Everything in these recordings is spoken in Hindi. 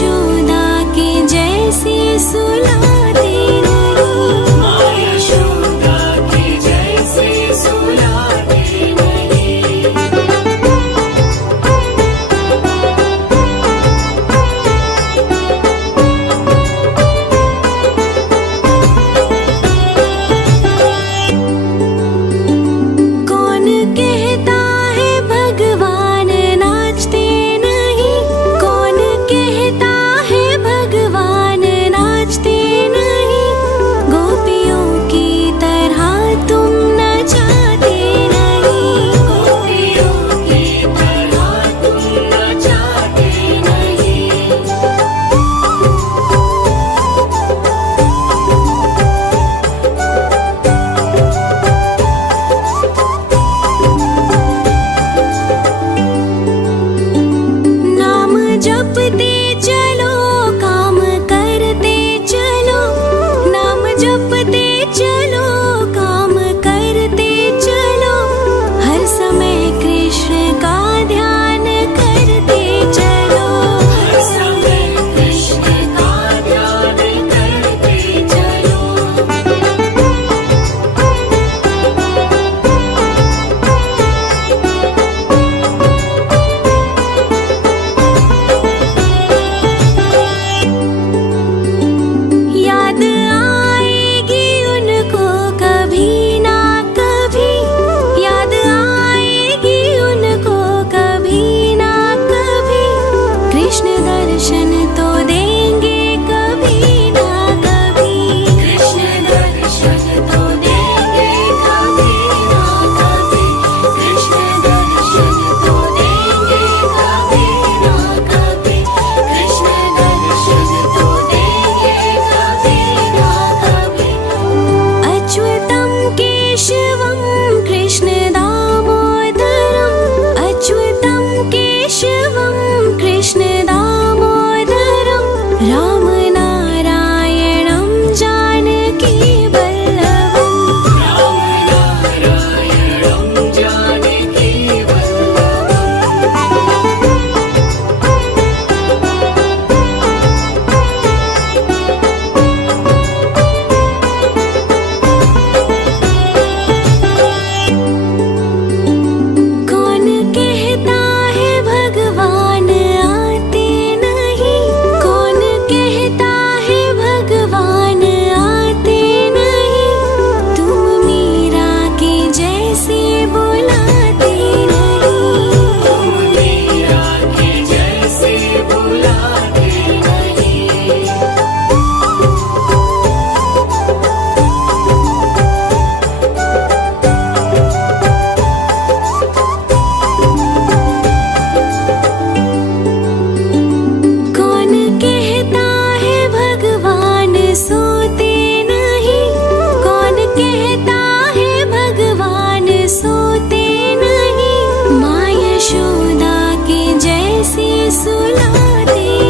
यशोदा के जैसे सुलाते नहीं। माँ यशोदा के जैसे सुलाते नहीं। कौन कहता है भगवान नाचते नहीं। कौन कहता है भगवान नाचते नहीं। गोपियों की तरह तुम नचाते नहीं। गोपियों की तरह तुम नचाते नहीं। नाम जपते चलो काम करते चलो। नाम जपते चलो काम करते चलो। हर समय कृष्ण का ध्यान करते चलो। हर समय कृष्ण का ध्यान करते चलो। याद आएगी उनको कभी ना कभी। याद आएगी उनको कभी ना कभी। कृष्ण दर्शन तो देंगे कभी ना कभी। कृष्ण दर्शन तो देंगे कभी ना कभी। कृष्ण दर्शन तो देंगे कभी ना कभी। कृष्ण दर्शन तो देंगे कभी ना कभी। अच्युतं केशवं कृष्ण दामोदरम्। अच्युतं केशवं कृष्ण दामोदरम्। राम नारायणं जानकी वल्लभम्। राम नारायणं जानकी वल्लभम्। कौन कहता है भगवान आते नहीं। कौन कहता है भगवान आते नहीं। तुम मीरा के जैसे बुलाते नहीं। तुम मीरा के जैसे बुलाते नहीं। कौन कहता है भगवान सोते नहीं। कौन कहता है भगवान सोते नहीं। माँ यशोदा के जैसे सुलाते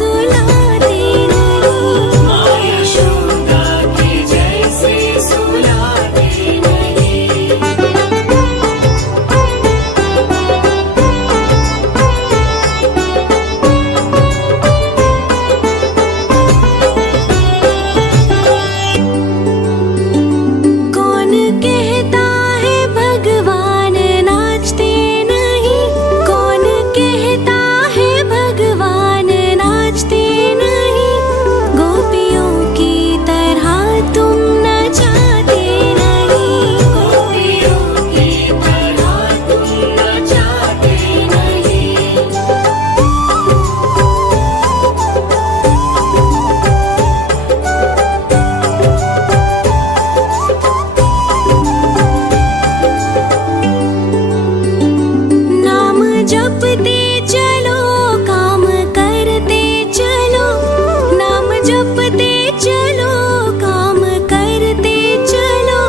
सुलाते नहीं। माँ यशोदा के जैसे सुलाते नहीं। कौन कहता है भगवान नाचते नहीं। कौन कहता है भगवान नाचते नहीं। गोपियों की तरह तुम नचाते नहीं। गोपियों की तरह तुम नचाते नहीं। नाम जपते चलो काम करते चलो। नाम जपते चलो काम करते चलो।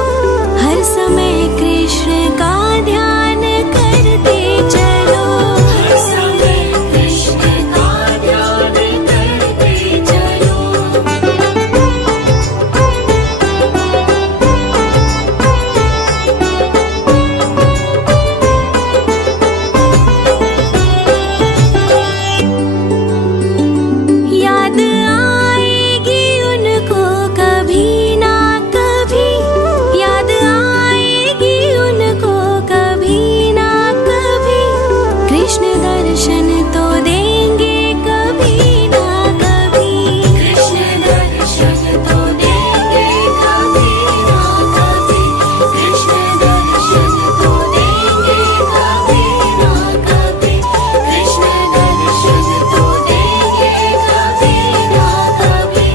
हर समय कृष्ण का ध्यान करते चलो। हर समय कृष्ण का ध्यान करते चलो। याद आएगी उनको कभी ना कभी। याद आएगी उनको कभी ना कभी। कृष्ण दर्शन तो देंगे कभी ना कभी। कृष्ण दर्शन तो देंगे कभी ना कभी। कृष्ण दर्शन तो देंगे कभी ना कभी। कृष्ण दर्शन तो देंगे कभी ना कभी।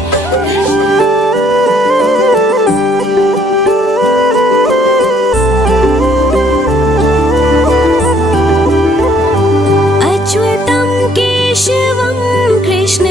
अच्युतं केशवं कृष्ण